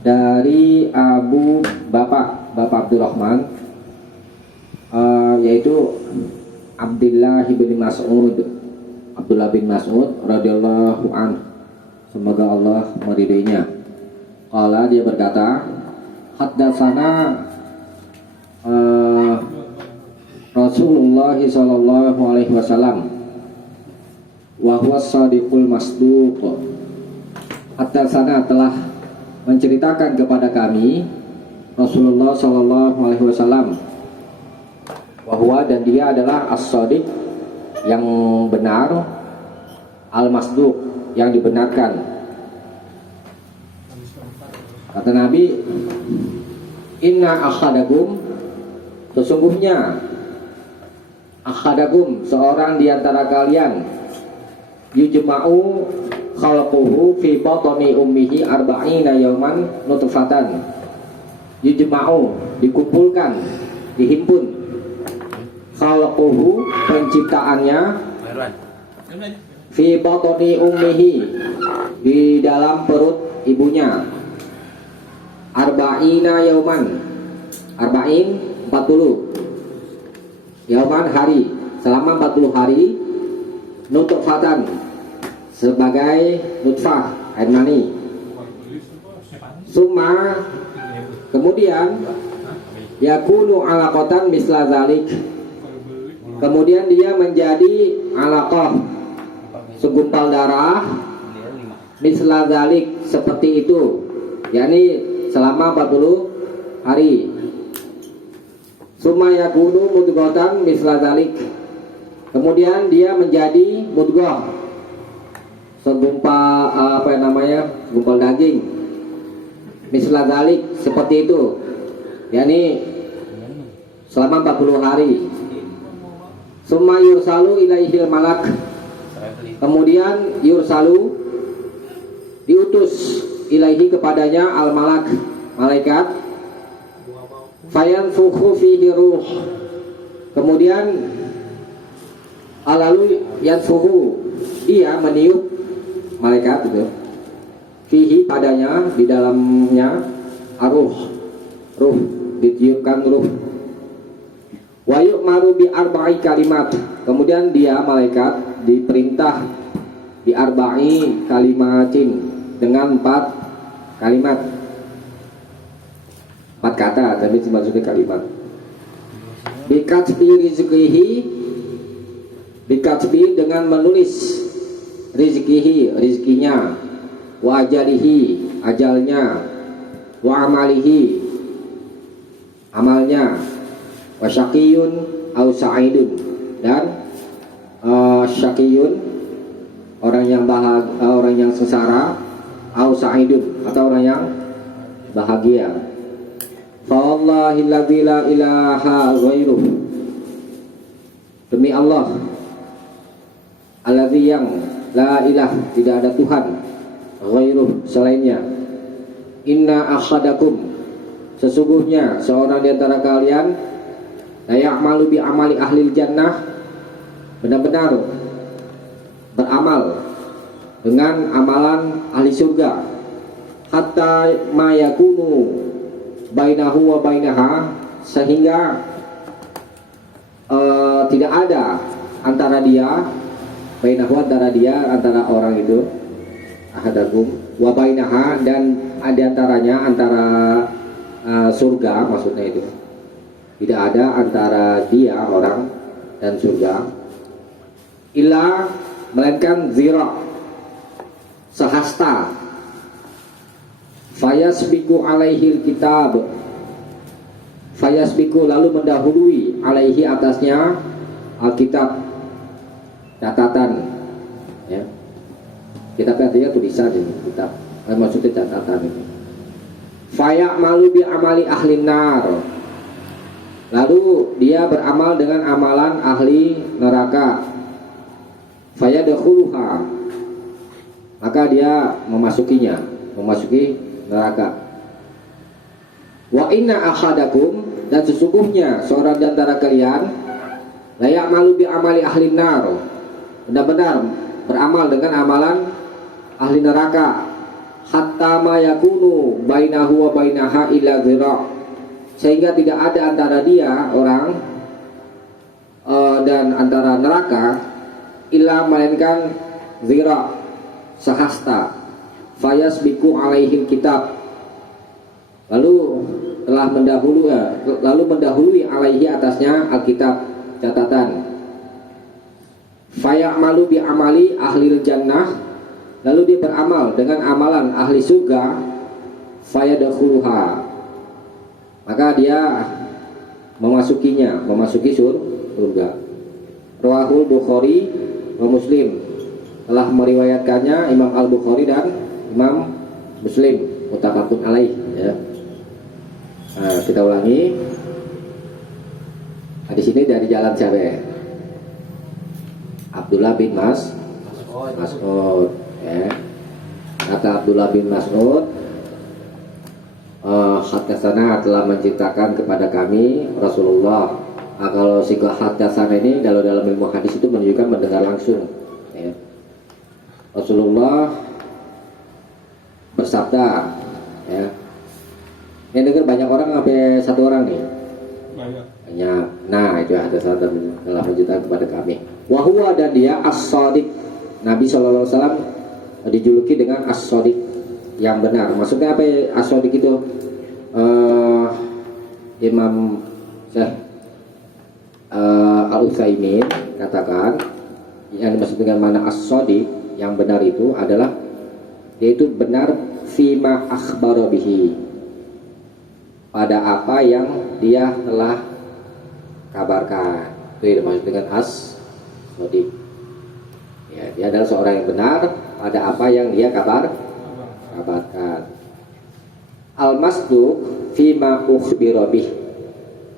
Dari Bapak Abdurrahman, yaitu Abdullah bin Mas'ud radhiyallahu anhu, semoga Allah meridainya. Qala, dia berkata, haddatsana Rasulullah sallallahu alaihi wasallam wa huwa shadiqul masduq. Haddatsana, telah menceritakan kepada kami Rasulullah sallallahu alaihi wasallam, bahwa dan dia adalah as-shadiq, yang benar, al-masduq, yang dibenarkan. Kata Nabi, inna akhadakum, sesungguhnya akhadakum, seorang di antara kalian, yujma'u khalquhu fi batni ummihi arba'ina yawman nutfatan. Yujma'u, dikumpulkan, dihimpun, khalquhu, penciptaannya, fi batni ummihi, di dalam perut ibunya, arba'ina yawman, arba'in 40, yawman hari, selama 40 hari, nutfatan, sebagai nutfah, air mani. Summa, kemudian, yakunu alaqatan misla zalik, kemudian dia menjadi alaqah, segumpal darah, misla zalik, seperti itu, yakni selama 40 hari. Summa yakunu mudghatan misla zalik, kemudian dia menjadi mudghah, segumpal segumpal daging, misla dzalik, seperti itu, yakni selama 40 hari. Summa yursalu ilaihil malak, kemudian yursalu, diutus, ilaihi, kepadanya, al malak, malaikat, fayanfukhu fihi ruh, kemudian lalu yanfukhu, ia meniup, malaikat itu, fihi, padanya, di dalamnya, ruh, ditiupkan ruh. Wa yu'maru bi arba'i kalimat, kemudian dia, malaikat, diperintah bi arba'i kalimatin, dengan 4 kalimat, 4 kata, tapi maksudnya kalimat. Bikatbi rizqihi, bikatbi, dengan menulis, rizkihi, rizkinya, wa ajalihi, ajalnya, wa amalihi, amalnya, wa syaqiyun au sa'idun, dan syaqiyun, orang yang orang yang sengsara, au sa'idun, atau orang yang bahagia. Fa wallahi alladzi la ilaha ghairuh, demi Allah, alladzi, yang la ilah, tidak ada Tuhan, ghairuh, selainnya. Inna akhadakum, sesungguhnya seorang di antara kalian, la ya'malu bi amali ahlil jannah, benar-benar beramal dengan amalan ahli surga, hatta ma yakunu bainahu wa bainaha, sehingga tidak ada antara dia, bainahu, antara dia, antara orang itu, ahadakum, wa bainaha, dan ada antaranya, antara surga, maksudnya itu, tidak ada antara dia, orang, dan surga, illa, melainkan zira', sehasta, fayasbiku alaihil kitab, fayasbiku, lalu mendahului, alaihi, atasnya, alkitab, catatan, ya, kitab artinya tulisan ini, kitab, maksudnya catatan ini. Faya'malu bi amali ahlin nar, lalu dia beramal dengan amalan ahli neraka. Fayadkhuluha, maka dia memasuki neraka. Wa inna akhadakum, dan sesungguhnya seorang di antara kalian, la ya'malu bi amali ahlin nar, benar-benar beramal dengan amalan ahli neraka, hatta ma yakunu bainahu wa bainaha illa dhira', sehingga tidak ada antara dia orang dan antara neraka illa melainkan dhira', sehasta. Fayasbiqu alaihim kitab, lalu mendahului alaihi atasnya alkitab, catatan. Fayamalu bi amali ahlil jannah, lalu dia beramal dengan amalan ahli surga. Fayadkhuluha, maka dia memasuki surga. Rawahul Bukhari wa Muslim, telah meriwayatkannya Imam Al-Bukhari dan Imam Muslim, muttafaqun alaih, ya. Nah, kita ulangi. Di sini dari jalan siapa? Abdullah bin Mas'ud, ya. Kata Abdullah bin Mas'ud, haddatsana, telah menceritakan kepada kami Rasulullah. Kalau singkat haddatsana ini kalau dalam ilmu hadis itu menunjukkan mendengar langsung, ya. Rasulullah bersabda, ya. Ini dengar banyak orang sampai satu orang nih? Banyak. Nah, itu haddatsana telah menceritakan kepada kami. Wa huwa, dan dia as-shadiq. Nabi sallallahu alaihi wasallam dijuluki dengan as-shadiq, yang benar. Maksudnya apa ya as-shadiq itu? Imam Syekh Al-Utsaimin katakan yang dimaksud dengan mana as-shadiq, yang benar itu adalah yaitu benar fima akhbara bihi, pada apa yang dia telah kabarkan. Itu dimaksud dengan as-shadiq, ya, dia adalah seorang yang benar pada apa yang dia kabarkan. Al-masduq fima ukhbira bih,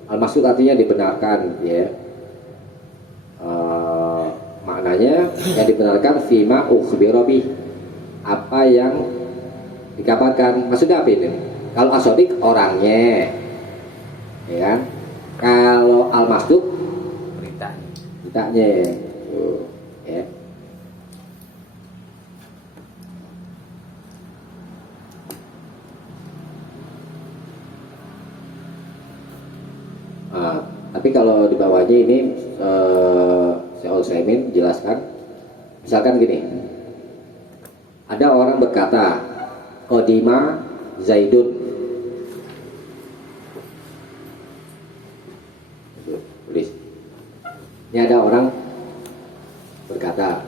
al-masduq artinya dibenarkan, ya. Maknanya yang dibenarkan fima ukhbira bih, apa yang dikabarkan. Maksudnya apa ini? Kalau as-shadiq orangnya, ya kan? Kalau al-masduq beritanya, ya. Tapi kalau di bawahnya ini Syekh Utsaimin jelaskan, misalkan gini, ada orang berkata qadima Zaidun, tulis. Ini ada orang berkata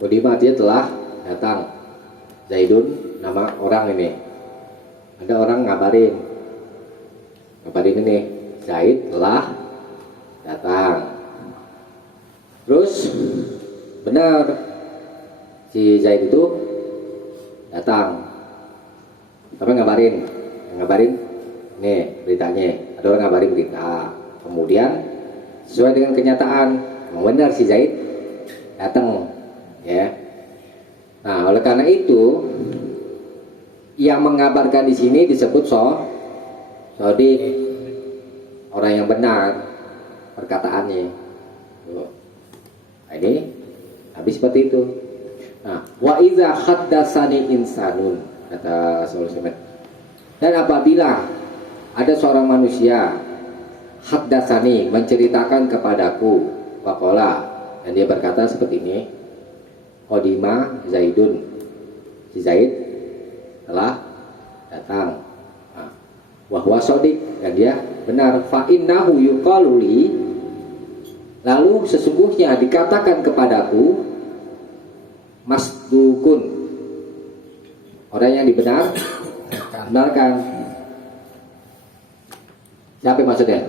Qadima dia telah datang. Zaidun nama orang ini. Ada orang ngabarin ini, Zaid telah datang. Terus benar si Zaid itu datang. Tapi ngabarin nih beritanya. Ada orang ngabarin berita. Kemudian sesuai dengan kenyataan, benar si Zaid datang, ya. Nah, oleh karena itu yang mengabarkan di sini disebut shadiq, orang yang benar perkataannya. Nah, ini habis seperti itu. Nah, wa iza haddatsani insanun, kata Sulaiman. Dan apabila ada seorang manusia haddatsani, menceritakan kepadaku, waqala, dan dia berkata seperti ini, qadima Zaidun, si Zaid telah datang. Nah, wa huwa shadiq, dan dia benar. Fa innahu yuqalu li, lalu sesungguhnya dikatakan kepadaku, masdukun, orang yang dibenarkan. Siapa maksudnya?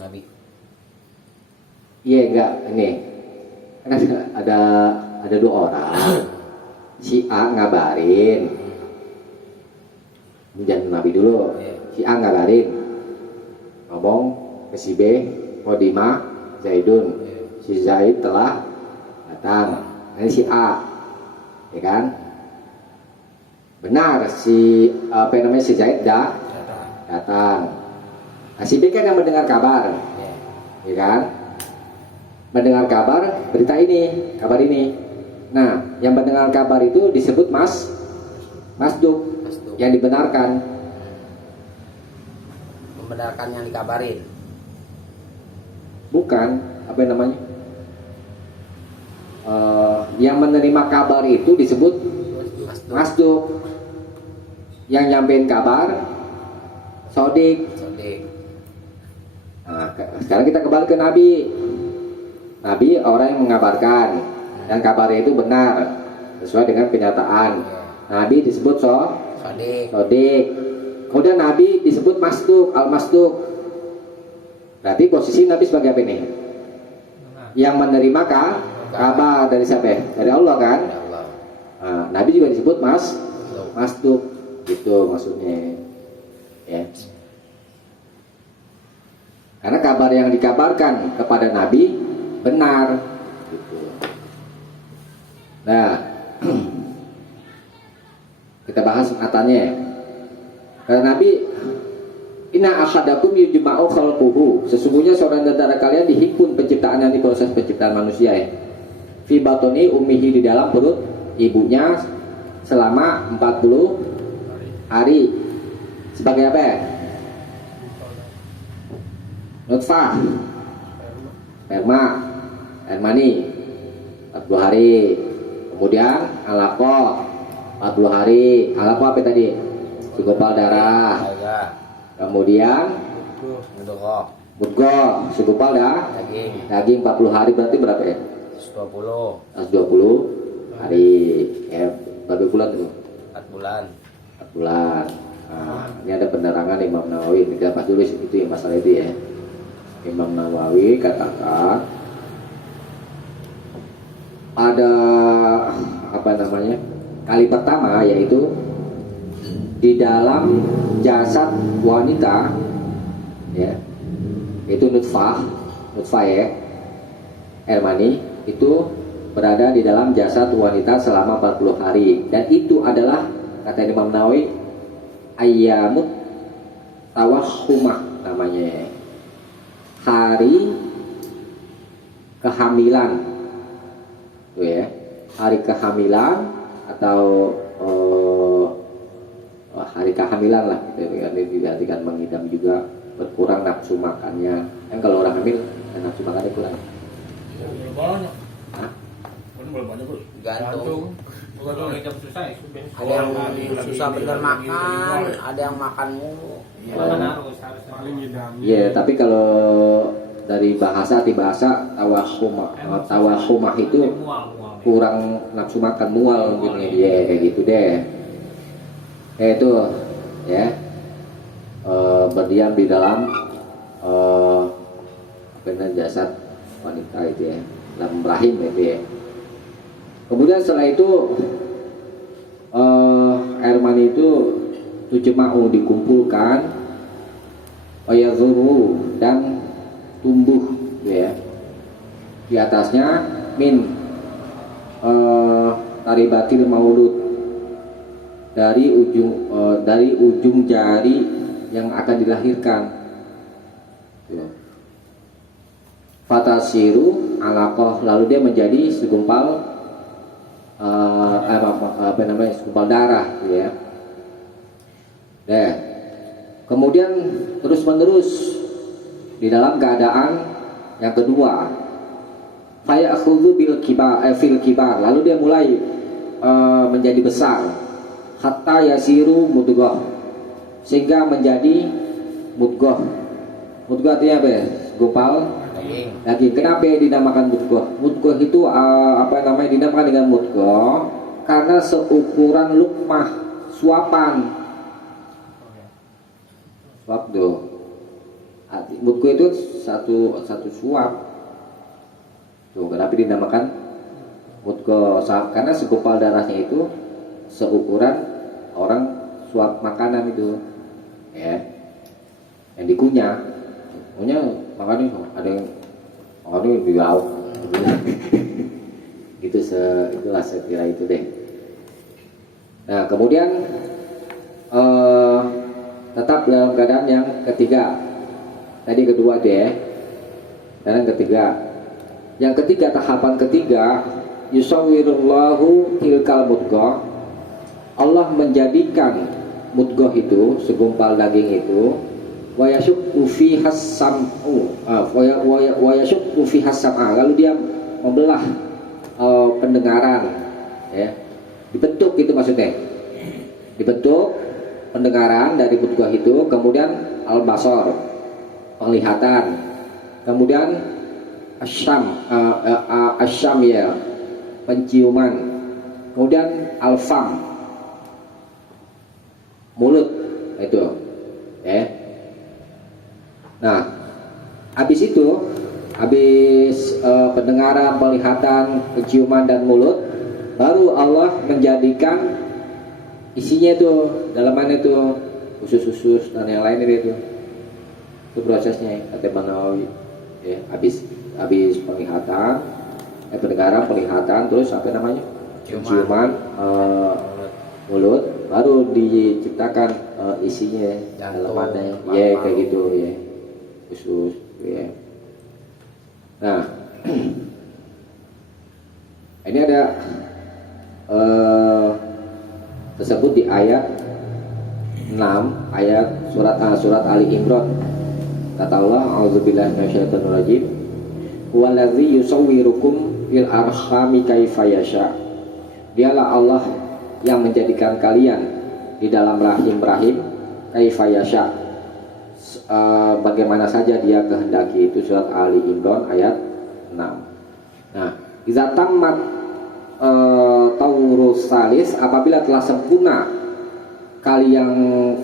Nabi. Iya, enggak, ini kan ada dua orang. Si A ngabarin, jangan Nabi dulu. Si A ngabarin, ngomong ke si B, qadima Zaidun. Si si Zaid telah datang. Ini si A, ya kan? Benar si si Zaid datang. Nah, si B kan yang mendengar kabar, ya kan? Mendengar kabar berita ini, kabar ini. Nah, yang mendengar kabar itu disebut masduq, yang dibenarkan. Membenarkan yang dikabarin. Bukan, apa yang namanya? Yang menerima kabar itu disebut masduq. Yang nyampein kabar sodik. Nah, sekarang kita kembali ke Nabi. Nabi orang yang mengabarkan dan kabarnya itu benar sesuai dengan kenyataan. Nabi disebut sodik. Kemudian Nabi disebut masduq, al-masduq. Berarti posisi Nabi sebagai apa ini? Yang menerima kabar dari siapa? Dari Allah kan? Nah, Nabi juga disebut masduq, gitu maksudnya. Ya. Karena kabar yang dikabarkan kepada Nabi benar. Gitu. Nah, kita bahas matanya. Karena Nabi, inna ahadakum yujma'u khalquhu, sesungguhnya seorang di antara kalian dihimpun penciptaannya di proses penciptaan manusia ya. Fi batoni ummihi, di dalam perut ibunya selama 40 hari. Sebagai apa ya? Nutfah, sperma, air mani 40 hari. Kemudian alaqah 40 hari. Alaqah apa tadi? Segumpal darah. Kemudian mudghah, segumpal daging 40 hari, berarti berapa ya? 120 hari. Ya, berapa bulan itu? 4 bulan. 4 bulan. Nah, ini ada penerangan Imam Nawawi. Kita bahas dulu itu yang masalah itu ya. Imam Nawawi katakan pada kali pertama, yaitu di dalam jasad wanita ya, itu nutfah ya, air mani itu berada di dalam jasad wanita selama 40 hari, dan itu adalah kata Imam Nawawi ayyamut tawahhumah namanya, hari kehamilan tuh ya, hari kehamilan atau hari kehamilan lah gitu, diartikan mengidam juga, berkurang nafsu makannya. Kan kalau orang hamil nafsu makannya kurang. Banyak. Hah? Banyak bos. Gantung. Ada Ada yang susah bener makan, ada yang makan mulu. Iya, tapi kalau dari bahasa tawahumah itu kurang nafsu makan, mual gitu ya, kayak gitu deh. Itu ya, berdiam di dalam jasad wanita itu ya, dalam rahim itu ya. Kemudian setelah itu air mani itu tujma'u, dikumpulkan, wayazuru, dan tumbuh ya. Di atasnya min taribatil maulud, dari ujung jari yang akan dilahirkan. Fatasiru alaqah, lalu dia menjadi segumpal segumpal darah ya. Kemudian terus menerus di dalam keadaan yang kedua, fayakhudhu fil kibar, lalu dia mulai menjadi besar, hatta yasiru mudghah, sehingga menjadi mudghah. Mudghah artinya apa ya? Segumpal daging. Kenapa dinamakan mudghah? Mudghah itu dinamakan dengan mudghah karena seukuran lukmah, suapan. Suap tuh. Mudghah itu satu suap. Tuh, kenapa dinamakan mudghah? Karena segumpal darahnya itu seukuran orang suap makanan itu. Ya. Yang dikunyah. Makanya ada yang makannya di lauk, Itu itulah saya kira itu deh. Nah kemudian tetap dalam keadaan yang ketiga. Tadi kedua deh. Dan yang ketiga. Yang ketiga, tahapan ketiga, yusawwirullahu tilkal mudghah. Allah menjadikan mudghah itu, segumpal daging itu, wa yashukku fihas sam'u, wa yashukku fihas sam'a. Lalu dia membelah pendengaran, ya. Dibentuk itu maksudnya. Dibentuk pendengaran dari mudghah itu, kemudian al-basar, penglihatan. Kemudian asyam ya, penciuman. Kemudian al-fam, mulut itu, ya. Nah, habis itu, habis pendengaran, penglihatan, penciuman dan mulut, baru Allah menjadikan isinya itu, dalamannya itu, usus-usus dan yang lain itu prosesnya, kata Bang Nawawi. Ya, habis penglihatan, pendengaran, penglihatan, terus apa namanya, penciuman, mulut, baru diciptakan isinya, dalamannya, ya kayak gitu ya, usus, ya. Nah, ini ada tersebut di ayat 6, ayat surat Ali Imran. Kata Allah, a'udzubillahi minasyaitonir rajim. Huwallazi yusawwirukum fil arhami kaifa yasha. Dialah Allah yang menjadikan kalian di dalam rahim-rahim kaifa yasha, bagaimana saja dia kehendaki. Itu surat Ali Imran ayat 6. Nah, iza tammat taurus salis, apabila telah sempurna kali yang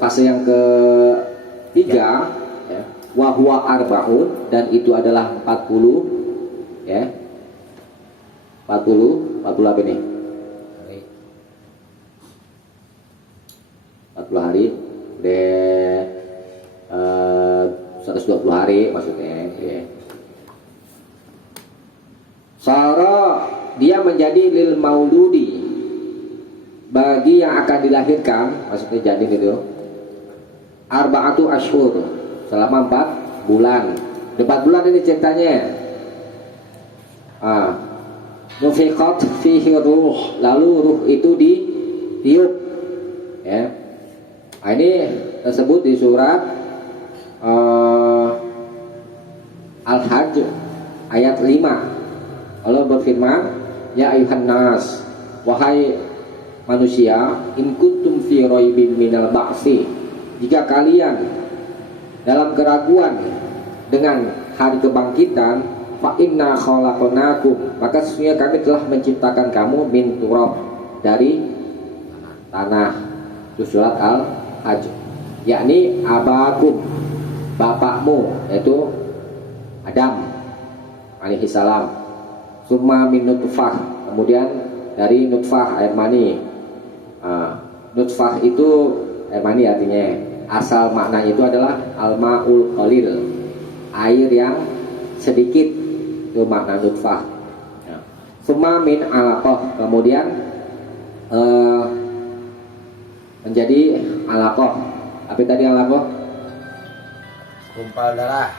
fase yang ketiga, ya, wa huwa arba'un, dan itu adalah 40, ya. 40 apa ini? 40 hari, deh 120 hari maksudnya, ya. Sara, dia menjadi lil mauludi, bagi yang akan dilahirkan, maksudnya jadi itu, arba'atu ashur, selama 4 bulan. 4 bulan ini ceritanya. Nufiqat fihi ruh, lalu ruh itu ditiup, ya. Nah, ini tersebut di surat Al-Hajj ayat 5. Allah berfirman, ya ayuhan nas, wahai manusia, in kuntum fi raibin minal ba'si, jika kalian dalam keraguan dengan hari kebangkitan, fa inna khalaqnakum, maka sesungguhnya kami telah menciptakan kamu min turab, dari tanah. Itu surat Al-Hajj. Yakni abakum, bapakmu, yaitu Adam alaihi salam. Summa min nutfah, kemudian dari nutfah, air mani. Nutfah itu air mani, artinya asal makna itu adalah al-ma'ul qalil, air yang sedikit, itu makna nutfah. Summa min alaqah, kemudian menjadi alaqah. Apa tadi alaqah? Gumpal darah.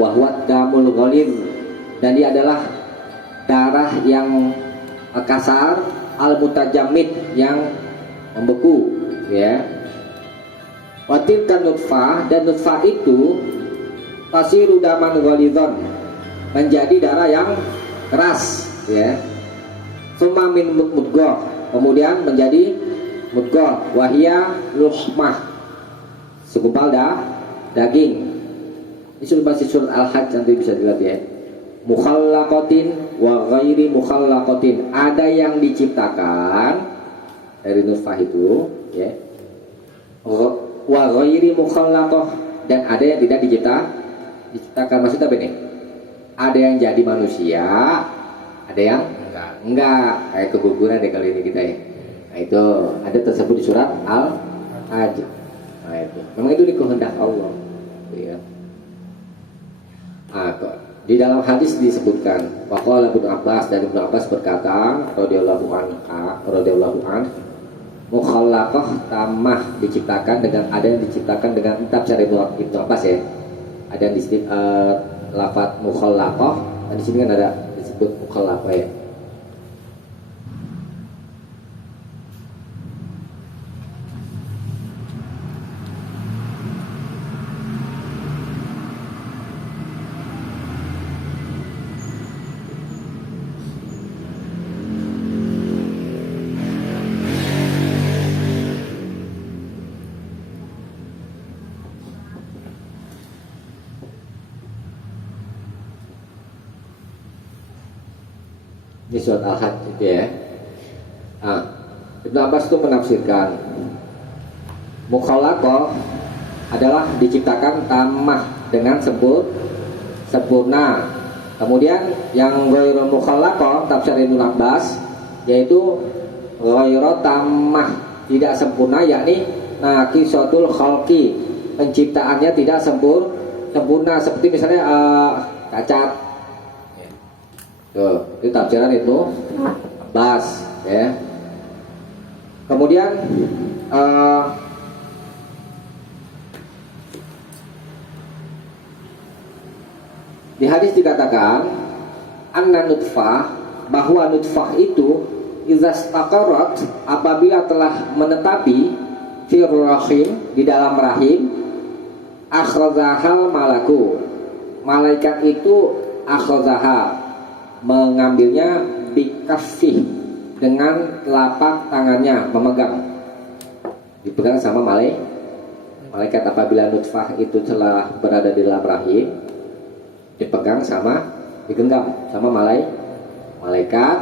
Wahwat damul ghalib, dan dia adalah darah yang kasar, al-mutajamid, yang membeku, ya. Watilkan nutfah, dan nutfah itu tasiru daman ghalidhon, menjadi darah yang keras, ya. Summa min mudghah, kemudian menjadi mudghah, wahia luhmah, segumpal daging. Ini sudah surat Al-Hajj, nanti bisa dilihat, ya. Mukhallaqatin wa ghairi mukhallaqatin, ada yang diciptakan dari nutfah itu, ya. Wa ghairi mukhallaqah, dan ada yang tidak diciptakan. Maksudnya apa ini? Ada yang jadi manusia, ada yang enggak. Kayak keguguran deh kali ini kita, ya. Nah, itu ada tersebut di surat Al-Hajj. Nah, itu memang itu di kehendak Allah, ya. Di dalam hadis disebutkan waqala Ibnu Abbas, dan Ibnu Abbas berkata radhiyallahu an mukhallaqah tamah diciptakan dengan, ada yang diciptakan dengan tafsir Ibnu Abbas ya. Ada yang disebut lafaz mukhallaqah, dan di sini kan ada disebut mukhallaqah ya. Di surat Al-Hajj itu ya. Ibnu Abbas itu menafsirkan mukhallaqah adalah diciptakan tamah dengan sempurna. Kemudian yang ghairu mukhallaqah tafsir Ibnu Abbas yaitu ghairu tamah, tidak sempurna, yakni naqisatul khalqi, penciptaannya tidak sempurna, seperti misalnya cacat. Tuh, itu tafsiran itu Abbas ya. Kemudian di hadis dikatakan anna nutfah, bahwa nutfah itu iza staqarrat, apabila telah menetapi fir rahim, di dalam rahim, akhazahal malaku, malaikat itu akhazaha, mengambilnya bikafih, dengan telapak tangannya, memegang, dipegang sama malaikat. Apabila nutfah itu telah berada di dalam rahim, dipegang digenggam sama malaikat.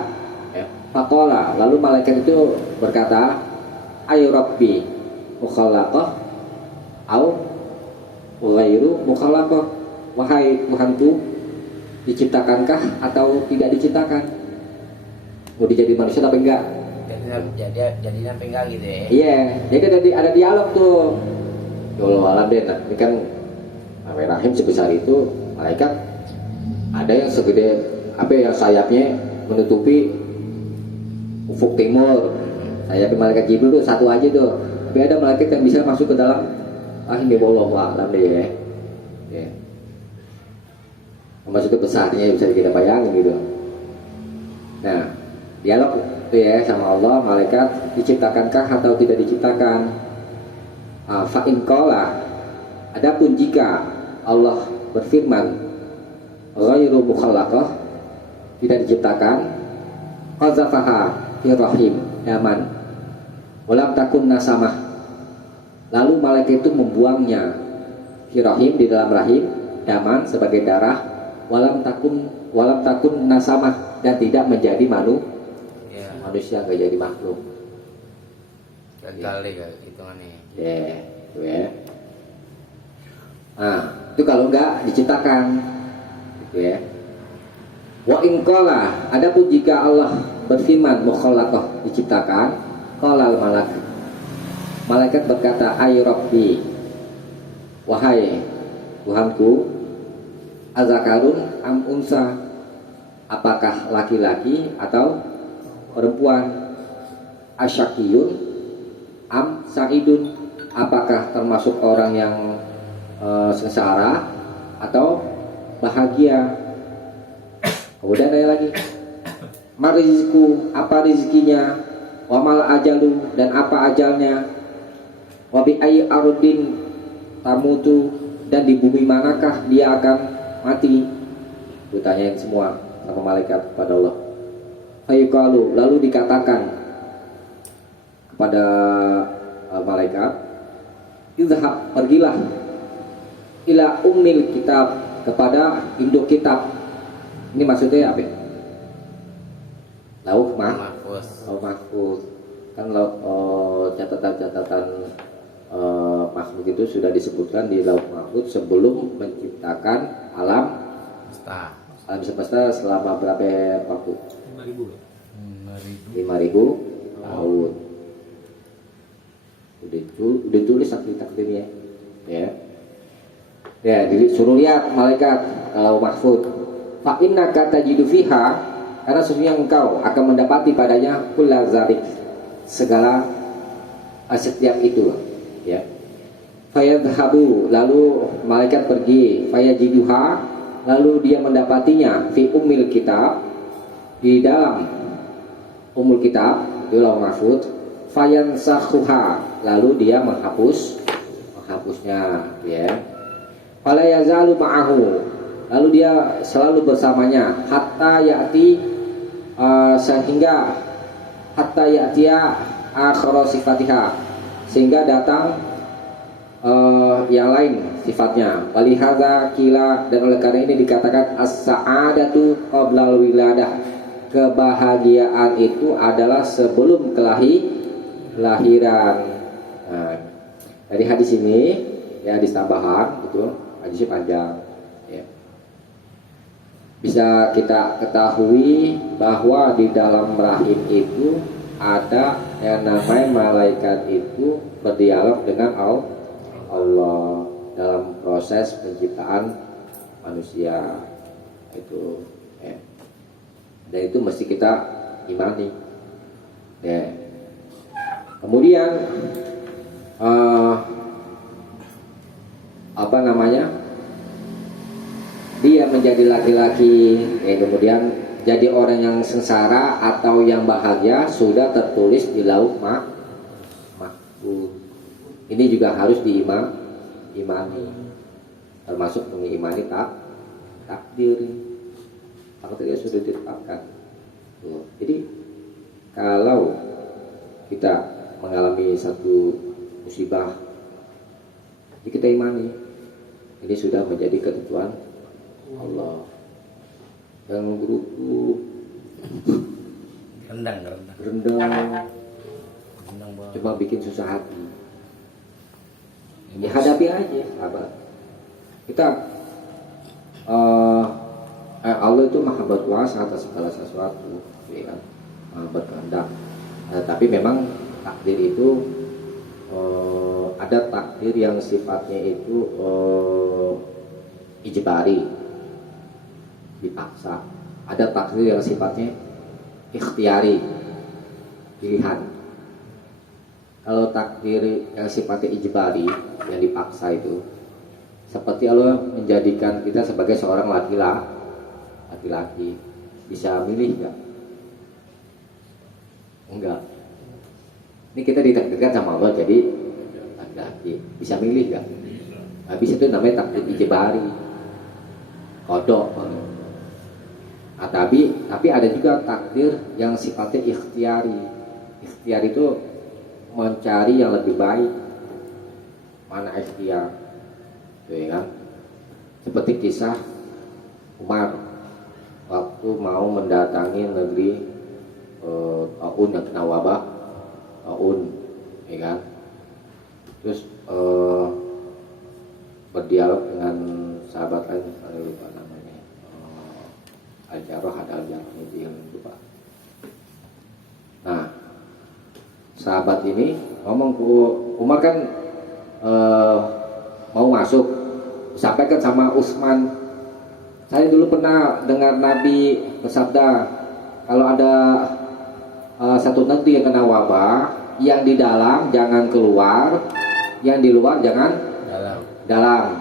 Faqala, lalu malaikat itu berkata, ayu rabbi mukhallaqah au ghairu mukhallaqah, wahai Tuhanku, diciptakankah atau tidak diciptakan? Mau dijadi manusia tapi enggak? Jadi sampai enggak gitu ya. Iya, jadi ada dialog tuh. Wallahu alam deh. Nah, ini kan rahim sebesar itu, malaikat ada yang segede apa ya, sayapnya menutupi ufuk timur. Sayapnya malaikat Jibril tuh satu aja tuh. Tapi ada malaikat yang bisa masuk ke dalam rahim, wallahu alam deh ya. Ya. Masuk ke besarnya bisa kita bayangin gitu. Nah, dialog itu ya sama Allah, malaikat, diciptakankah atau tidak diciptakan? Fa in qala, adapun jika Allah berfirman ghairu mukhallaqah, tidak diciptakan, qazafaha fi rahim daman walam takun nasamah, lalu malaikat itu membuangnya fi rahim, di dalam rahim, daman sebagai darah, walam takun nasamah, dan tidak menjadi manusia, nggak jadi makhluk. Gagal deh hitungannya. Itu ya. Nah, itu kalau nggak diciptakan, gitu ya. Wa in qala, adapun jika Allah berfirman mukhallaqah, diciptakan, qala al malaikat berkata, ay rabbi, wahai Tuhanku, azakarun am unsa, apakah laki-laki atau perempuan, asyakiyun am sa'idun, apakah termasuk orang yang sengsara atau bahagia. Kemudian ada lagi, marizku, apa rizkinya, wamal ajalu, dan apa ajalnya, wabi ayi arudin tamutu, dan di bumi manakah dia akan mati. Ditanyain semua sama malaikat kepada Allah. Fayuqalu, lalu dikatakan kepada malaikat, izhab, pergilah, ila ummil kitab, kepada induk kitab. Ini maksudnya apa? Lauh mahfuz. Kan catatan-catatan makhluk itu sudah disebutkan di lauh mahfuz sebelum menciptakan alam semesta selama berapa waktu? 5.000 tahun. Udah tulis takdirnya, ya. Ya, disuruh lihat malaikat kalau mahfud. fa innaka tajidu fiha, karena sesungguhnya engkau akan mendapati padanya kulla zalik, segala setiap itu, ya. Fayadhabu, lalu malaikat pergi, fayajiduha, lalu dia mendapatinya fi ummil kitab, di dalam ummul kitab, di lauh mahfuz, fayansakhuha, lalu dia menghapusnya, ya. Fala yazalu ma'ahu, lalu dia selalu bersamanya hatta ya'ti, sehingga hatta ya'tiya akhara sifatiha, sehingga datang yang lain sifatnya. Walihadza kila, dan oleh karena ini dikatakan as-sa'adatu qabla al-wiladah, kebahagiaan itu adalah sebelum kelahiran. Nah, dari hadis ini ya, hadis tambahan itu, hadisnya panjang, ya. Bisa kita ketahui bahwa di dalam rahim itu ada yang namanya malaikat itu berdialog dengan Allah dalam proses penciptaan manusia itu, ya. Dan itu mesti kita imani, ya. Kemudian apa namanya, dia menjadi laki-laki, ya, kemudian jadi orang yang sengsara atau yang bahagia sudah tertulis di lauh mahfuz. Ini juga harus diimani, termasuk mengimani takdir. Takdirnya sudah ditetapkan. Jadi kalau kita mengalami satu musibah, jadi kita imani ini sudah menjadi ketentuan Allah. Yang berutuh rendang cuma bikin susah hati. Ya hadapi aja, sabar. Kita Allah itu maha berkuasa atas segala sesuatu, ya kan? Maha berkehendak. Tapi memang takdir itu ada takdir yang sifatnya itu ijbari, dipaksa. Ada takdir yang sifatnya ikhtiari, pilihan. Kalau takdir yang sifatnya ijbari, yang dipaksa itu, seperti Allah menjadikan kita sebagai seorang laki-laki, bisa milih nggak? Enggak. Ini kita ditakdirkan sama Allah jadi laki-laki, bisa milih nggak? Habis itu namanya takdir ijbari, kodok. Nah, tapi ada juga takdir yang sifatnya ikhtiari. Ikhtiar itu mencari yang lebih baik. Mana ikhtiar, ya kan? Seperti kisah Umar waktu mau mendatangi negeri Taun yang kena wabah Taun, ya kan? Terus berdialog dengan sahabat lain, saya lupa namanya, Al-Jarrah itu yang lupa. Nah, sahabat ini ngomong ke Umar kan mau masuk, sampaikan sama Utsman, saya dulu pernah dengar Nabi bersabda, kalau ada satu negeri yang kena wabah, yang di dalam jangan keluar, yang di luar jangan dalam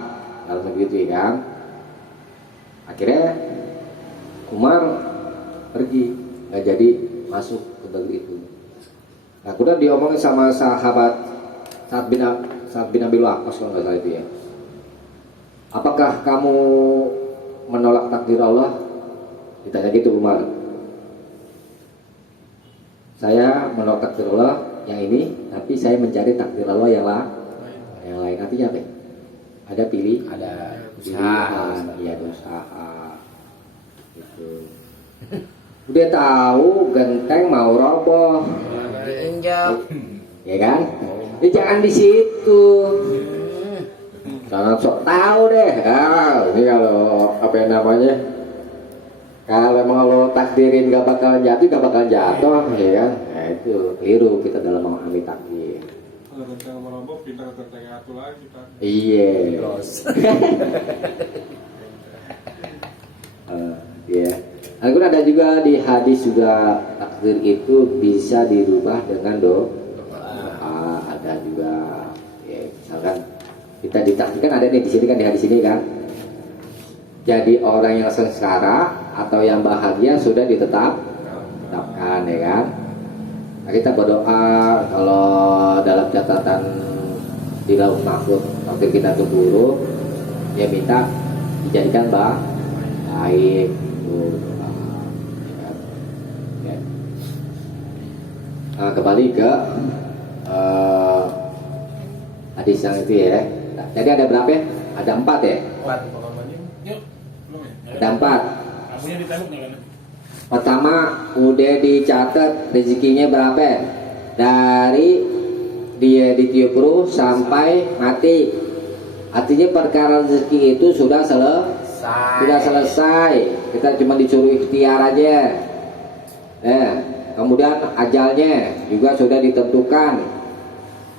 begitu, kan? Akhirnya Umar pergi, nggak jadi masuk ke negeri itu. Nah, kemudian diomongin sama sahabat Sa'ad bin Abi Waqqas, kalau nggak salah itu, ya. Apakah kamu menolak takdir Allah? Ditanya gitu Umar. Saya menolak takdir Allah yang ini, tapi saya mencari takdir Allah yang lain. Artinya apa? Ada pilihan, ya, ada usaha. Gitu. Udah tahu genteng mau roboh, diinjak, ya kan? Jangan di situ. Jangan sok tahu deh. Ini kalau apa yang namanya? Kalau emang lo takdirin gak bakalan jatuh, ya kan? Nah, itu keliru kita dalam memahami takdir. Kalau genteng meroboh, pindah ke genteng yang satu lagi kita. Iya. Ya. Lalu ada juga di hadis juga takdir itu bisa dirubah dengan doa. Ada juga ya, misalkan kita ditakdirkan ada nih di sini kan, di hadis ini kan. Jadi orang yang sengsara atau yang bahagia sudah ditetapkan ya kan. Nah, kita berdoa kalau dalam catatan di lauh mahfuz waktu kita tuh buruk ya minta dijadikan baik tuh. Ya. Nah, kembali ke hadis yang itu ya. Nah, jadi ada berapa ya? Ada 4 ya? Yuk. Ada 4. Abunya ditembak nih kan. Pertama udah dicatat rezekinya berapa ya? Dari dia ditiup ruh sampai mati. Artinya perkara rezeki itu sudah selesai. Kita cuma disuruh ikhtiar aja. Kemudian ajalnya juga sudah ditentukan.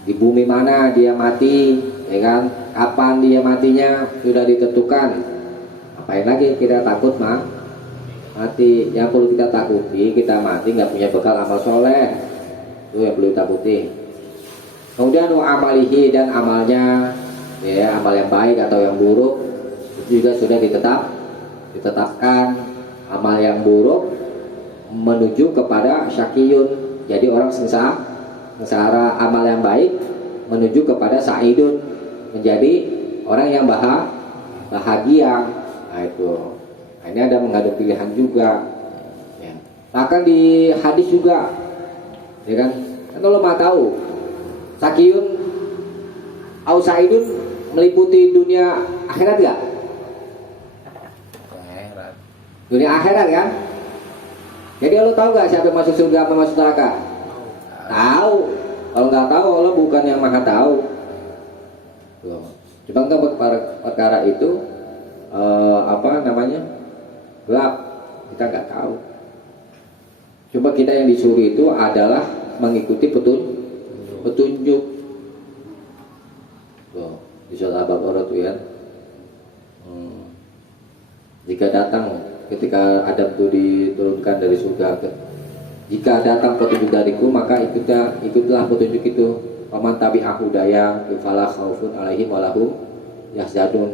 Di bumi mana dia mati, ya kan? Kapan dia matinya sudah ditentukan. Apain lagi kita takut mati? Yang perlu kita takuti kita mati nggak punya bekal amal soleh. Itu yang perlu takuti. Kemudian wa amalihi, dan amalnya, ya amal yang baik atau yang buruk itu juga sudah ditetapkan. Amal yang buruk menuju kepada syakiyun, jadi orang sengsara. Amal yang baik menuju kepada sa'idun, menjadi orang yang bahagia. Nah itu, nah, ini ada mengandung pilihan juga ya. Bahkan di hadis juga ya kan, kalau mau tahu sakiyun au sa'idun meliputi dunia akhirat gak? Dunia akhirat kan. Jadi lo tahu gak siapa yang masuk surga apa masuk neraka? Tahu. Kalau nggak tahu Allah bukan yang maha tahu. Cuma untuk perkara itu gelap, kita nggak tahu. Coba kita yang disuruh itu adalah mengikuti petunjuk. Di surat Al-Baqarah tuh ya. Jika datang ketika Adam itu diturunkan dari surga, jika datang petunjuk dariku maka ikutlah petunjuk itu. Paman tabi'ahu daya fala khaufun alaihim walahum yahzanun.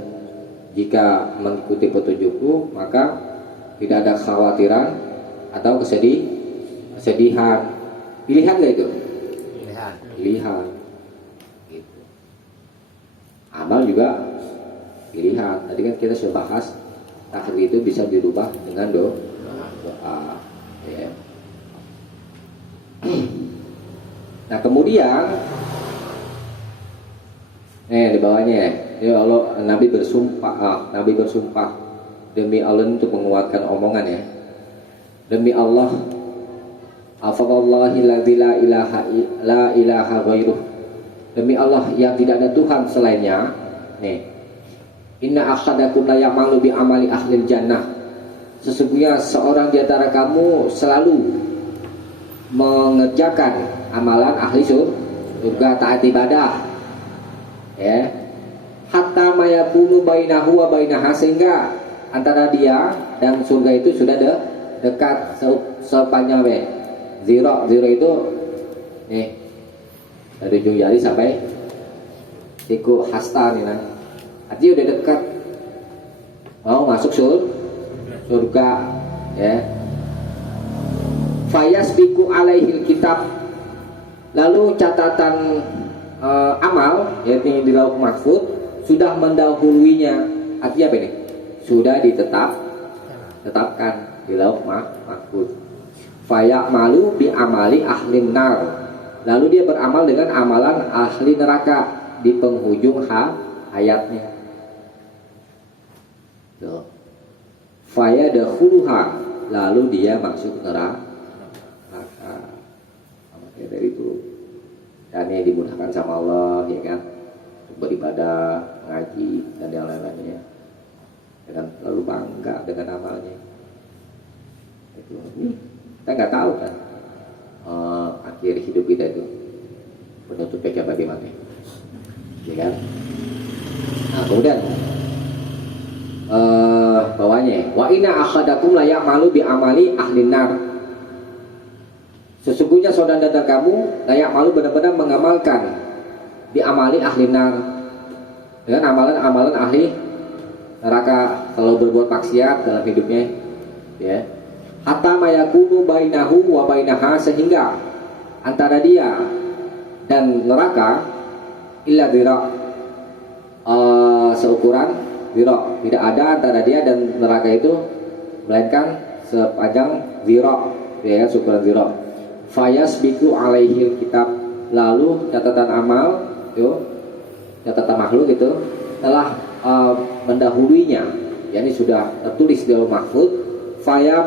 Jika mengikuti petunjukku maka tidak ada kekhawatiran atau kesedihan. Pilihan gak itu? Pilihan. Gitu. Amal juga pilihan. Tadi kan kita sudah bahas takdir itu bisa dirubah dengan doa. Ya. Nah kemudian di bawahnya ya Allah, Nabi bersumpah demi Allah untuk menguatkan omongan ya. Demi Allah, afaqallahi la ilaha ghairuh. Demi Allah yang tidak ada Tuhan selainnya. Nih. Inna ahadakum la ya'malu bi amali ahlil jannah. Sesungguhnya seorang di antara kamu selalu mengerjakan amalan ahli surga, taat ibadah ya, hatta mayakunu bainahu wa bainaha, sehingga antara dia dan surga itu sudah dekat sepanjang zero itu nih, dari ujung jari sampai siku hasta nih, artinya udah dekat mau masuk surga ya. Fayasbiku alaihil kitab, lalu catatan amal yaitu di lauh mahfuz sudah mendahuluinya. Artinya apa ini? Sudah ditetapkan di lauh mahfuz. Fayamalu bi amali ahlin nar, lalu dia beramal dengan amalan ahli neraka di penghujung hayatnya. Fayadkhuluha, lalu dia masuk neraka. Dari itu dan ini dimudahkan sama Allah ya kan, beribadah, ngaji dan yang lain-lainnya, dan lalu bangga dengan amalnya. Itu kita nggak tahu kan akhir hidup kita itu penutupnya kayak bagaimana ya kan. Nah kemudian bawahnya. Wa inna akhadakum la ya'malu bi amali ahlin nar. Sesungguhnya saudara kamu la ya'malu benar-benar mengamalkan bi amali ahlin nar, dengan amalan-amalan ahli neraka, kalau berbuat maksiat dalam hidupnya, ya. Hatta mayakunu bainahu wa bainaha, sehingga antara dia dan neraka illa dhira, seukuran dhira, tidak ada antara dia dan neraka itu melainkan sepanjang dhira, ya, seukuran dhira. Fayasbiqu alaihi kitab, lalu catatan amal itu, catatan makhluk itu telah mendahuluinya, yakni sudah tertulis di Lauhul Mahfuz. Faya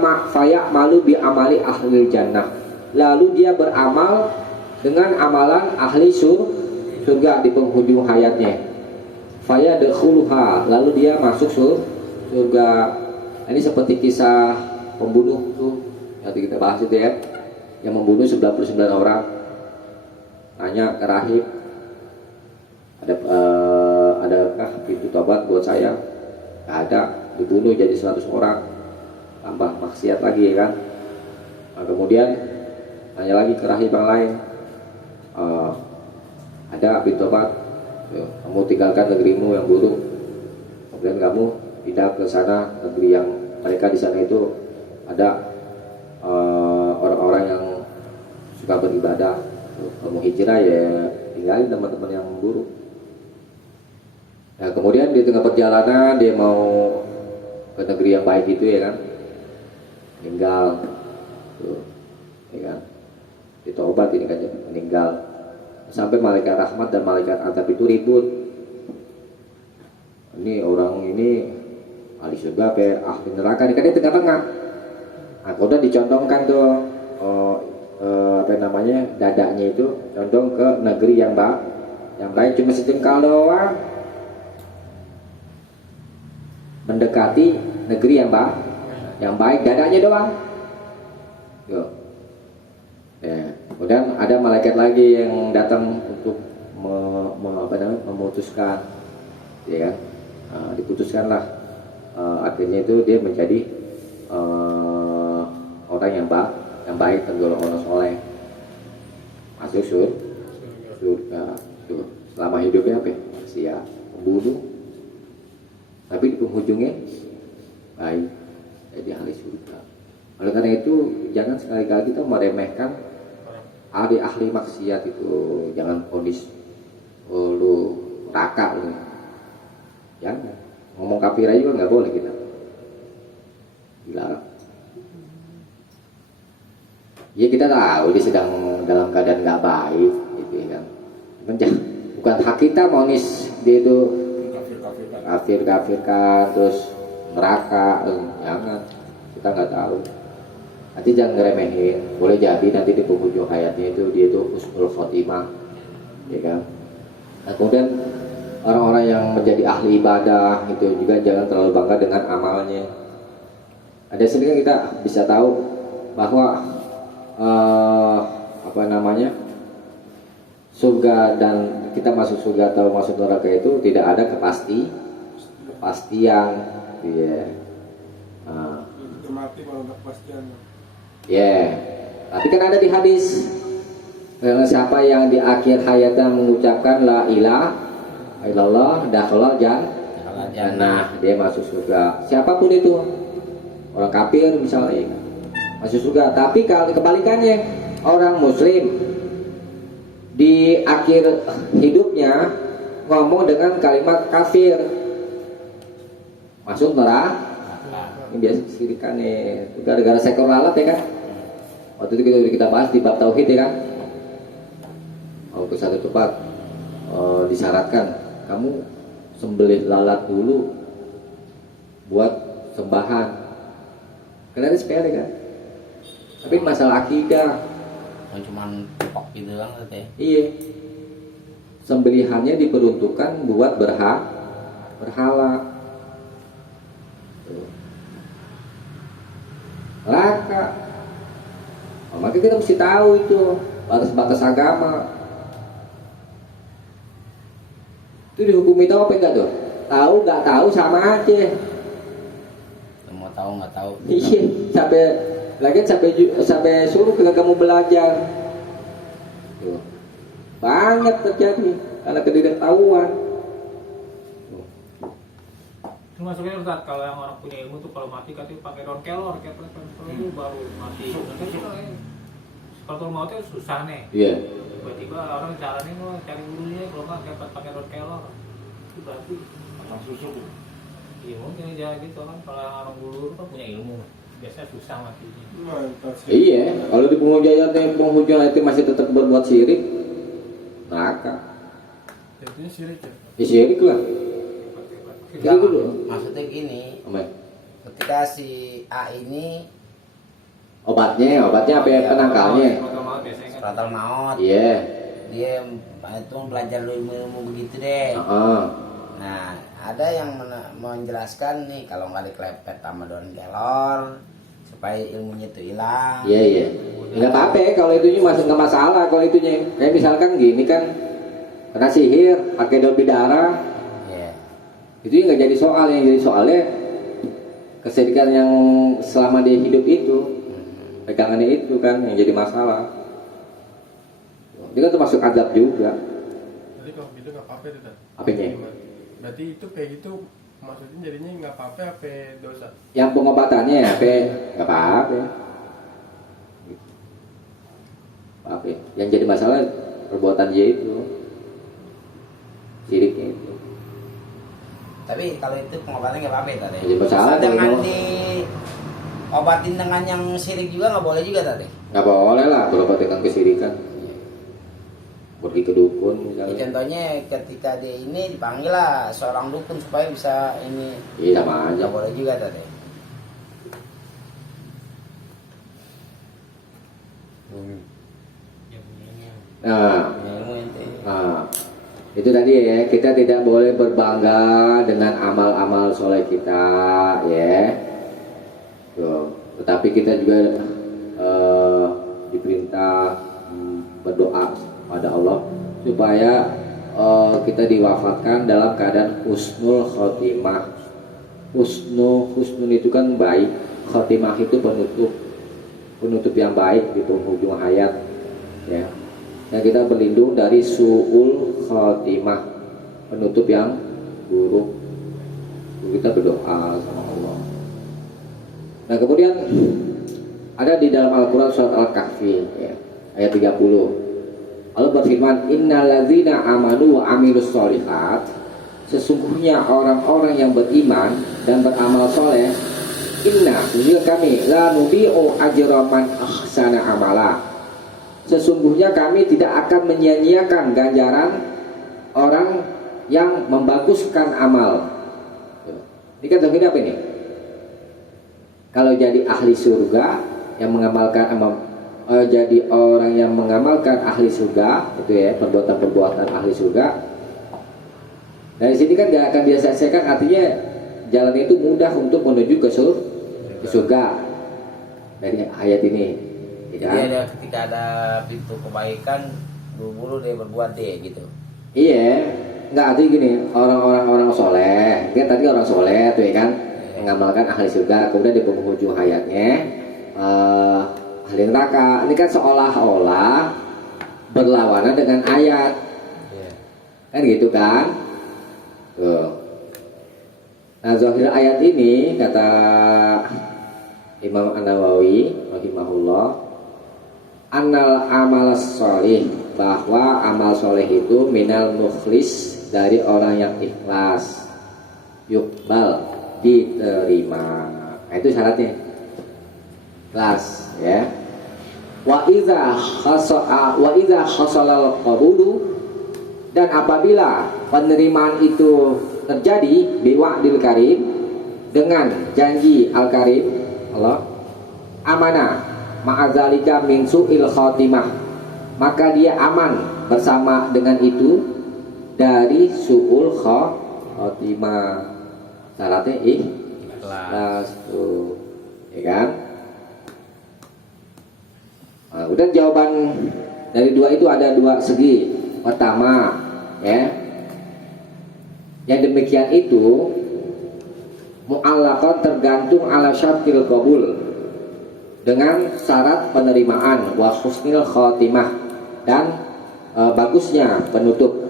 malu bi amali ahli jannah, lalu dia beramal dengan amalan ahli surga di penghujung hayatnya. Faya dakhuluha, lalu dia masuk surga. Ini seperti kisah pembunuh tuh yang kita bahas itu, ya, yang membunuh 99 orang. Tanya ke rahib, adakah pintu tobat buat saya? Gak ada, dibunuh jadi 100 orang, tambah maksiat lagi, ya kan. Nah, kemudian tanya lagi ke rahib yang lain, ada pintu tobat, kamu tinggalkan negerimu yang buruk, kemudian kamu pindah ke sana, negeri yang mereka di sana itu ada orang-orang yang suka beribadah. Kamu hijrah, ya tinggalin teman-teman yang buruk. Nah, kemudian di tengah perjalanan dia mau ke negeri yang baik itu, ya kan, meninggal tuh, ya kan, ditaubat ini kan, meninggal. Sampai malaikat rahmat dan malaikat azab itu ribut, ini orang ini ahli surga apa ahli neraka, ini kan di tengah-tengah. Nah, kemudian dicontohkan tuh dadanya itu condong ke negeri yang baik, cuma sejengkal doang mendekati negeri yang baik, dadanya doang. Yo. Ya. Kemudian ada malaikat lagi yang datang untuk memutuskan, ya kan? Diputuskanlah. Akhirnya itu dia menjadi orang yang baik, tergolong orang soleh, masuk surga. Tuh, selama hidupnya apa? Maksiat, pembunuh, tapi di penghujungnya baik, jadi ahli surga. Oleh karena itu jangan sekali-kali kita meremehkan ahli maksiat itu. Jangan ponis lu raka lu, jangan ngomong kafir aja juga nggak boleh kita, dilarang. Ya kita tahu dia sedang dalam keadaan nggak baik, gitu kan. Bukan hak kita monis dia itu kafir-kafirkan terus neraka, jangan. Kita nggak tahu. Nanti jangan ngeremehin. Boleh jadi nanti di penghujung hayatnya itu dia itu husnul khotimah, ya kan. Nah, kemudian orang-orang yang menjadi ahli ibadah itu juga jangan terlalu bangga dengan amalnya. Ada sedikit kita bisa tahu bahwa surga dan kita masuk surga atau masuk neraka itu tidak ada kepastian, ya. Itu mati kalau nggak kepastian. Ya, tapi kan ada di hadis, siapa yang di akhir hayatnya mengucapkan la ilaha illallah dakhala jannah, dia masuk surga. Siapapun itu, orang kafir misalnya masuk surga. Tapi kalau kebalikannya, orang muslim di akhir hidupnya ngomong dengan kalimat kafir, masuk neraka. Ini biasa sirikan nih, gara-gara sekor lalat, ya kan. Waktu itu kita bahas di bab tauhid, ya kan. Ke satu tempat disyaratkan kamu sembelih lalat dulu buat sembahan. Karena ini sepele kan. Tapi masalah akidah. Cuman pok gitu doang teh. Iya. Sembelihannya diperuntukkan buat berhala. Neraka. Makanya kita mesti tahu itu batas-batas agama. Itu dihukumi tahu apa enggak tuh? Tahu nggak tahu sama aja. nggak tahu. Iya, sampai suruh kamu belajar. Tuh. Banyak terjadi karena ketidaktahuan. Masuknya Ustaz, kalau yang orang punya ilmu tuh kalau mati katanya pakai daun kelor, itu baru mati. Kalau mautnya susah nih. Iya. Tiba-tiba orang caranya mau cari gurunya, kalau nggak kayak pakai daun kelor. Itu berarti Pasang susu. iya mungkin jangan gitu kan. Kalau yang orang dulu kan punya ilmu, biasanya susah matinya. Mantap sih. Iya, kalau di penghujung hayat masih tetap berbuat syirik, neraka. Jadinya sirik ya. Ya syirik lah. Enggak, Gitu dulu. maksudnya gini, Apa? ketika si A ini Obatnya apa ya, penangkalnya? Kalau mau biasanya kan frontal maut, Iya. dia itu belajar ilmu begitu deh. Heeh. Nah, ada yang menjelaskan nih kalau nggak diklepet sama daun kelor supaya ilmunya itu hilang. Iya iya. Nggak apa-apa ya, kalau itunya masuk nggak masalah kalau itunya. Kayak misalkan gini kan, kena sihir pakai daun bidara, Iya. itu nggak jadi soal. Yang jadi soalnya kesedihan yang selama dia hidup itu, pegangannya itu kan yang jadi masalah. Ini kan termasuk adab juga. Jadi kalau gitu nggak apa-apa itu. Apanya? Berarti itu kayak gitu maksudnya jadinya nggak apa-apa apa dosa. Yang pengobatannya apa? Nggak apa-apa. Apa? Yang jadi masalah perbuatan dia itu, siriknya itu. Tapi kalau itu pengobatannya nggak apa-apa tadi. Jadi masalah Dengan kalau- diobatin dengan yang sirik juga nggak boleh juga tadi. Nggak boleh lah berobat dengan kesirikan. Pergi ke dukun Ya, misalnya. contohnya ketika dia ini dipanggil lah seorang dukun supaya bisa ini, Iya sama aja. nggak boleh juga tadi. yang punya ilmu. Nah, Ilmu ente. nah, itu tadi ya, kita tidak boleh berbangga dengan amal-amal soleh kita, ya. Tuh. Tetapi kita juga diperintah berdoa pada Allah supaya kita diwafatkan dalam keadaan husnul khotimah. Husnul itu kan baik, khotimah itu penutup yang baik di penghujung hayat, ya. Dan kita berlindung dari su'ul khotimah, penutup yang buruk. Kita berdoa sama Allah. Nah kemudian ada di dalam Al-Quran surat Al-Kahfi, ya, ayat 30. Allah berfirman, innalladzina amanu wa amilus sholihat, sesungguhnya orang-orang yang beriman dan beramal soleh, inna, sesungguhnya kami la nudi'u ajra man ahsana amala, sesungguhnya kami tidak akan menyia-nyiakan ganjaran orang yang membaguskan amal. Ini kan tauhid apa ini? Kalau jadi ahli surga yang mengamalkan jadi orang yang mengamalkan ahli surga, itu ya, perbuatan-perbuatan ahli surga. Dari sini kan gak akan diselesaikan, artinya jalan itu mudah untuk menuju ke surga. Dari ayat ini, ya kan? Jadi ada ketika ada pintu kebaikan, buru-buru dia berbuat deh gitu. Iya, nggak artinya gini, orang soleh, dia tadi orang soleh tuh ya kan, mengamalkan ahli surga, kemudian di penghujung hayatnya ahli neraka. Ini kan seolah-olah berlawanan dengan ayat, kan gitu kan? Tuh. Nah, zahir ayat ini kata Imam An-Nawawi rahimahullah, annal amal sholih, bahwa amal soleh itu minal mukhlis, dari orang yang ikhlas, yukbal, diterima. Nah, itu syaratnya ikhlas, ya. Wa idza khasalal qabulu, dan apabila penerimaan itu terjadi biwa'dil karim, dengan janji al-karim Allah, amanah ma'adzalika min su'il khotimah, maka dia aman bersama dengan itu dari su'ul khotimah. Syaratnya ikhlas tuh, ya kan? Nah, kemudian jawaban dari dua itu ada dua segi. Pertama, ya, yang demikian itu mu'allaqan tergantung ala syartil qabul dengan syarat penerimaan wa husnil khotimah dan bagusnya penutup.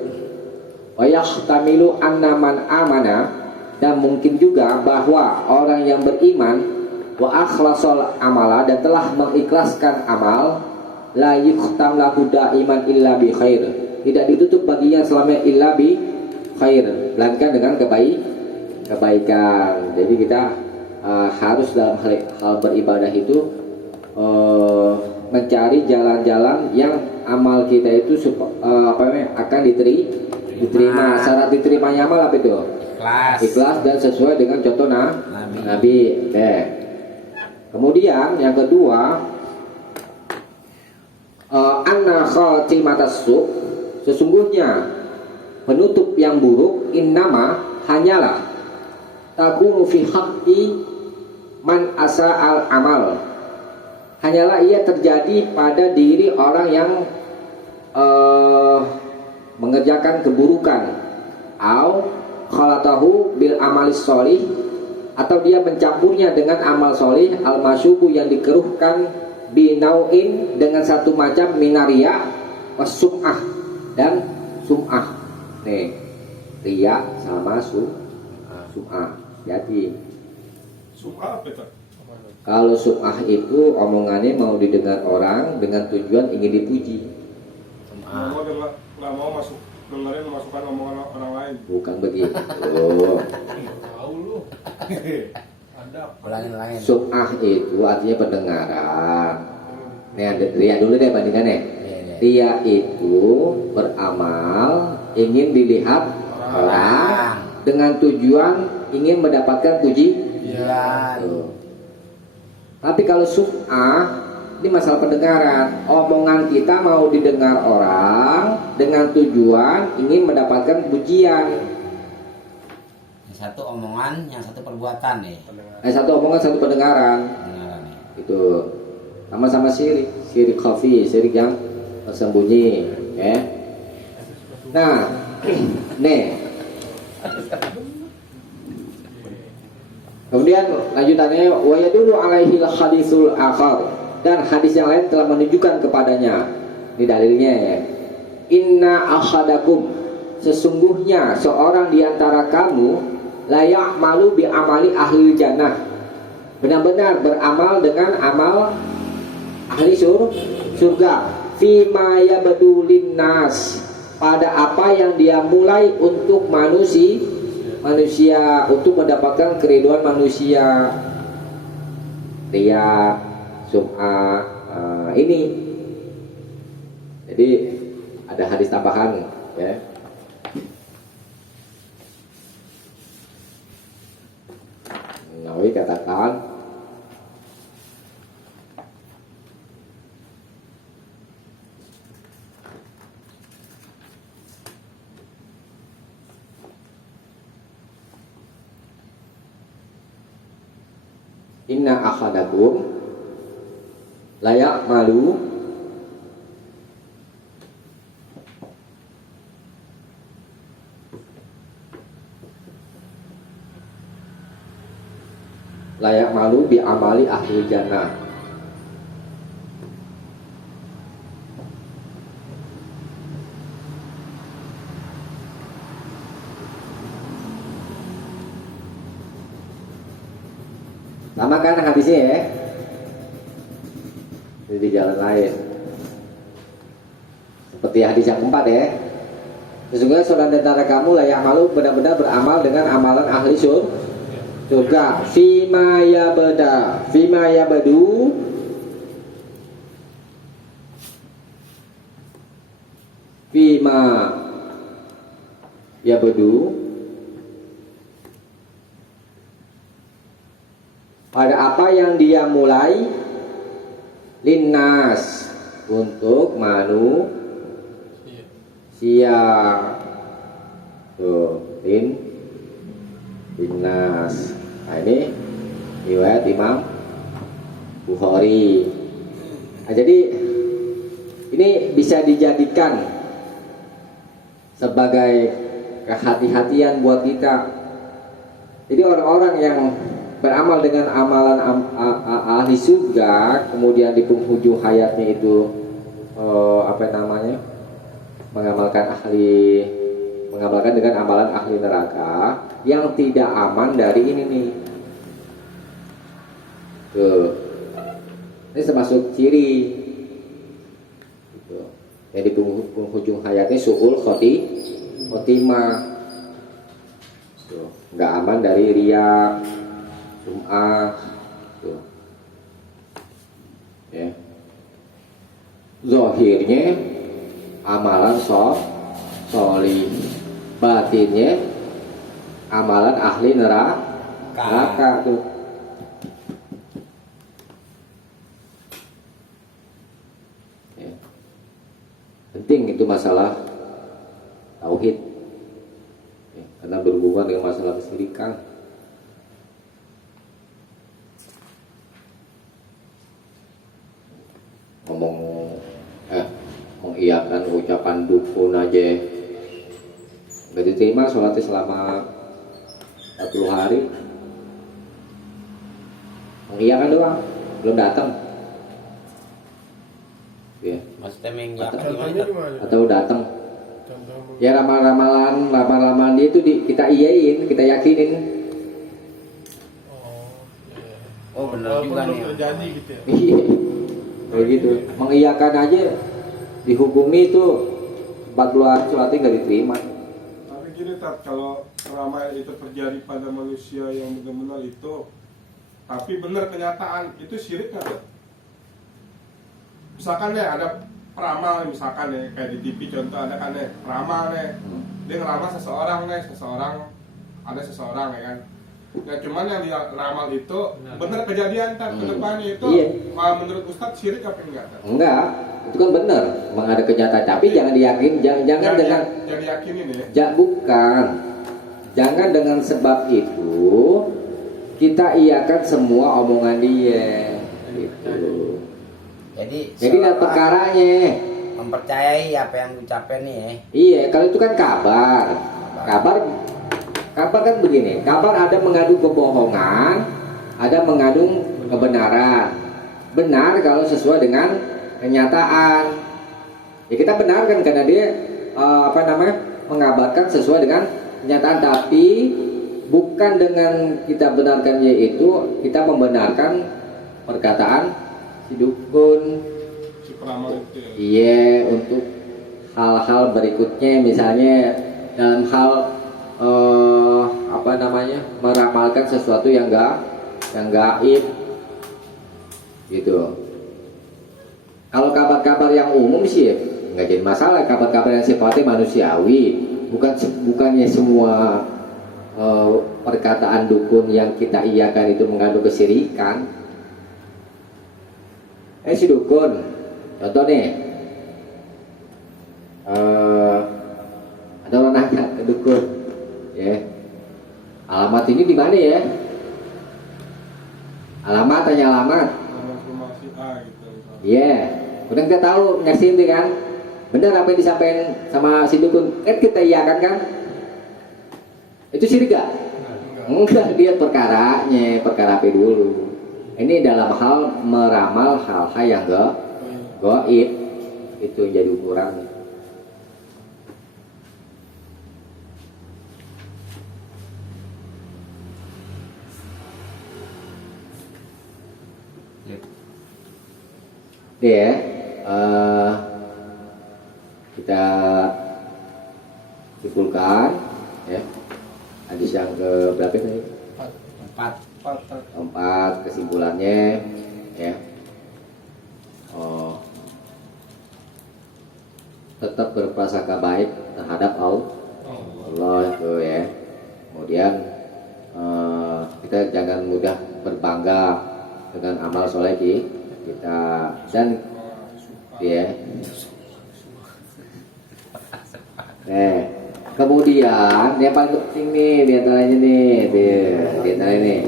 Wa yahtamilu anna man amana dan mungkin juga bahwa orang yang beriman wa akhlasal amala dan telah mengikhlaskan amal la yukhtam lahu daiman illa bi khair. Tidak ditutup baginya selama illa bi khair, melainkan dengan kebaikan. Jadi kita harus dalam hal beribadah itu mencari jalan-jalan yang amal kita itu akan diterima. Syarat diterimanya amal apa itu? Ikhlas dan sesuai dengan contoh Nabi. Oke. Kemudian yang kedua, anna khatimatas su, sesungguhnya penutup yang buruk innama hanyalah takunu fi haqqi man asa'al amal, hanyalah ia terjadi pada diri orang yang mengerjakan keburukan, au khalatahu bil amalis sholih, atau dia mencampurnya dengan amal solih al masyubu yang dikeruhkan binauin dengan satu macam minaria wasum'ah dan sum'ah. Nih, ria sama sum'ah. Jadi Sum'ah apa itu? kalau sum'ah itu omongannya mau didengar orang dengan tujuan ingin dipuji. Nggak mau dengerin masukan omongan orang lain. Bukan begitu. Tahu lu. Ada. Ulangin. Sum'ah itu artinya pendengaran. Nih, ria dulu deh bandingannya. Ria itu beramal ingin dilihat orang dengan tujuan ingin mendapatkan pujian. Tapi kalau sum'ah ini masalah pendengaran. Omongan kita mau didengar orang dengan tujuan ingin mendapatkan pujian. Yang satu omongan, yang satu perbuatan nih. Satu omongan, satu pendengaran. Itu sama-sama syirik khafi, syirik yang tersembunyi. Nah, nih. Kemudian lanjutannya wa yadullu alaihi hadisul akhar, dan hadis yang lain telah menunjukkan kepadanya. Ini dalilnya ya. Inna ahadakum, sesungguhnya seorang di antara kamu layak malu bi amali ahli jannah, benar-benar beramal dengan amal ahli surga. Fima yabdulin nas, pada apa yang dia mulai untuk manusia untuk mendapatkan keriduan manusia. Ria, sum'ah, ini. Jadi ada hadis tambahan ya. Nawawi katakan inna akhadakum layak malu bi amali ahli jannah. Sama kan hadisnya ya? Ini di jalan lain. Seperti hadis yang keempat ya. Sesungguhnya seorang di antara kamu layak malu benar-benar beramal dengan amalan ahli surga. Fima yabadu pada apa yang dia mulai linnas untuk manusia. Tuh, linnas. Nah, ini riwayat Imam Bukhari. Nah, jadi ini bisa dijadikan sebagai kehati-hatian buat kita Jadi orang-orang yang beramal dengan amalan ahli surga, kemudian di penghujung hayatnya itu mengamalkan dengan amalan ahli neraka, yang tidak aman dari ini nih. Tuh. Ini termasuk ciri. Gitu. Jadi penghujung hayatnya su'ul khotimah. Tuh. Nggak aman dari riya, sum'ah. Tuh. Ya. Zahirnya amalan solih, batinnya amalan ahli neraka tuh. Ya. Penting itu masalah tauhid, ya, karena berhubungan dengan masalah kesyirikan. Mengiyakan ucapan dukun aja nggak diterima sholatnya selama 40 hari. Mengiyakan doang, belum datang. Ya. Maksudnya mengiyakan Contohnya gimana? gimana? Atau datang. Contoh Ya ramalan dia itu kita iyain, kita yakinin. Oh bener Walaupun juga belum nih. terjadi gitu ya. Iya. Kayak gitu. Mengiyakan aja dihukumi itu 40 hari sholatnya nggak diterima. Tapi gini Tat, kalau ramai itu terjadi pada manusia yang benar-benar itu, tapi benar kenyataan itu syirik nggak Tat? Misalkan nih ada peramal, misalkan nih kayak di TV contoh ada kan nih peramal nih, dia ngeramal seseorang ada seseorang ya kan. Nah cuman yang dia ramal itu benar kejadian Tat, ke depannya itu Iya. menurut Ustadz syirik apa enggak Tat? Enggak, itu kan benar, memang ada kenyataan. Tapi jangan diyakin, jangan dengan Jadi yakinin ya. bukan. Jangan dengan sebab itu kita iakan semua omongan dia. Gitu. Jadi ada perkaranya. Mempercayai apa yang diucapkan nih ya. Iya, kalau itu kan kabar. Kabar kan begini. Kabar ada mengandung kebohongan, ada mengandung kebenaran. Benar kalau sesuai dengan kenyataan. Ya kita benarkan karena dia mengabarkan sesuai dengan kenyataan, tapi bukan dengan kita benarkan yaitu kita membenarkan perkataan si dukun. Si peramal itu ya. Iya, untuk hal-hal berikutnya, misalnya dalam hal meramalkan sesuatu yang gaib gitu. Kalau kabar-kabar yang umum sih nggak jadi masalah, kabar-kabar yang sifatnya manusiawi, bukannya semua perkataan dukun yang kita iyakan itu mengandung kesyirikan. Si dukun, contoh nih, ada orang nanya ke dukun, ya, alamat ini di mana ya? Alamat, tanya alamat. Rumah si A gitu. Iya, udah kita tahu ngasih itu kan, benar apa yang disampaikan sama si dukun, kan kita iyakan kan? Itu syirik gak? Enggak, dia perkara apa dulu. Ini dalam hal meramal hal-hal yang gaib, itu yang jadi ukuran. Ya, kita simpulkan ya. Hadis yang ke berapa tadi? 4 kesimpulannya ya. Tetap berprasangka baik terhadap Allah itu ya. Kemudian kita jangan mudah berbangga dengan amal soleh kita, dan ya. Kemudian yang paling penting nih diantaranya nih,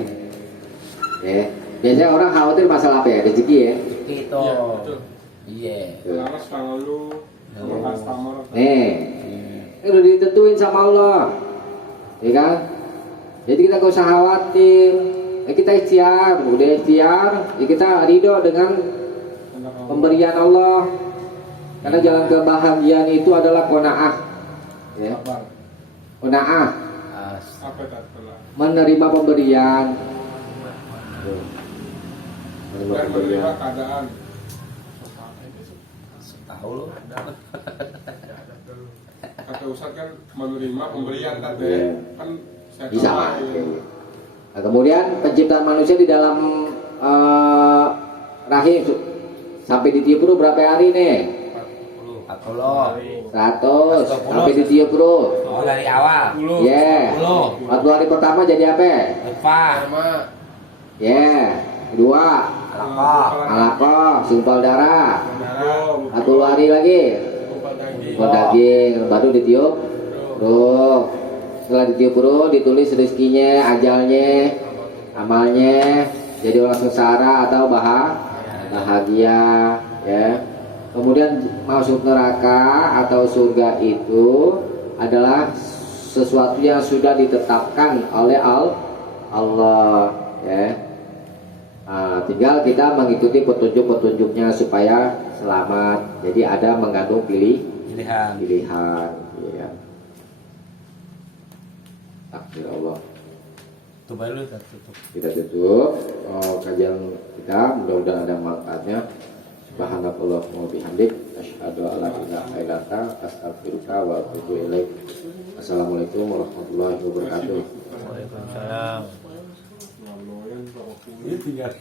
ya. Biasanya orang khawatir masalah apa ya, rezeki ya. Itu. Iya, betul. Iya. Laras kalau lu customer Udah ditentuin sama Allah, ya kan? Jadi kita gak usah khawatir. Kita ikhtiar, udah ikhtiar, ya kita ridho dengan pemberian Allah. Karena jalan kebahagiaan itu adalah qanaah. Ya. Sabar. Qanaah, Apa itu? menerima pemberian. Menerima Dan pemberian. menerima keadaan. Tahu lu. Kata Ustaz kan menerima pemberian tadi. Iya. Kan saya Bisa. tahu. Nah, kemudian penciptaan manusia di dalam rahim sampai ditiup dulu berapa hari nih? 40. 100 sampai ditiup dulu. Oh dari awal. 10. Ya. 40 hari pertama jadi apa? Lupa. Sama. Ya. Kedua, Alaqah. alaqah, sumpal darah. Darah. 40 hari lagi. Kumpul daging. Sumpal daging, baru ditiup. Ruh. Setelah ditiup ruh, ditulis rezekinya, ajalnya, amalnya, jadi orang sengsara atau bahagia, ya. Kemudian masuk neraka atau surga itu adalah sesuatu yang sudah ditetapkan oleh Allah, ya. Nah, tinggal kita mengikuti petunjuk-petunjuknya supaya selamat. Jadi ada mengandung Pilihan. ya. Takdir Allah. Tutup aja lu, tutup. Kita tutup kajian kita, mudah-mudahan ada manfaatnya. Subhanakallahumma wa bihamdik, asyhadu an la ilaha illa anta, astaghfiruka wa atubu ilaik. Assalamualaikum warahmatullahi wabarakatuh. Waalaikumsalam. Ngomongin Ini tinggal.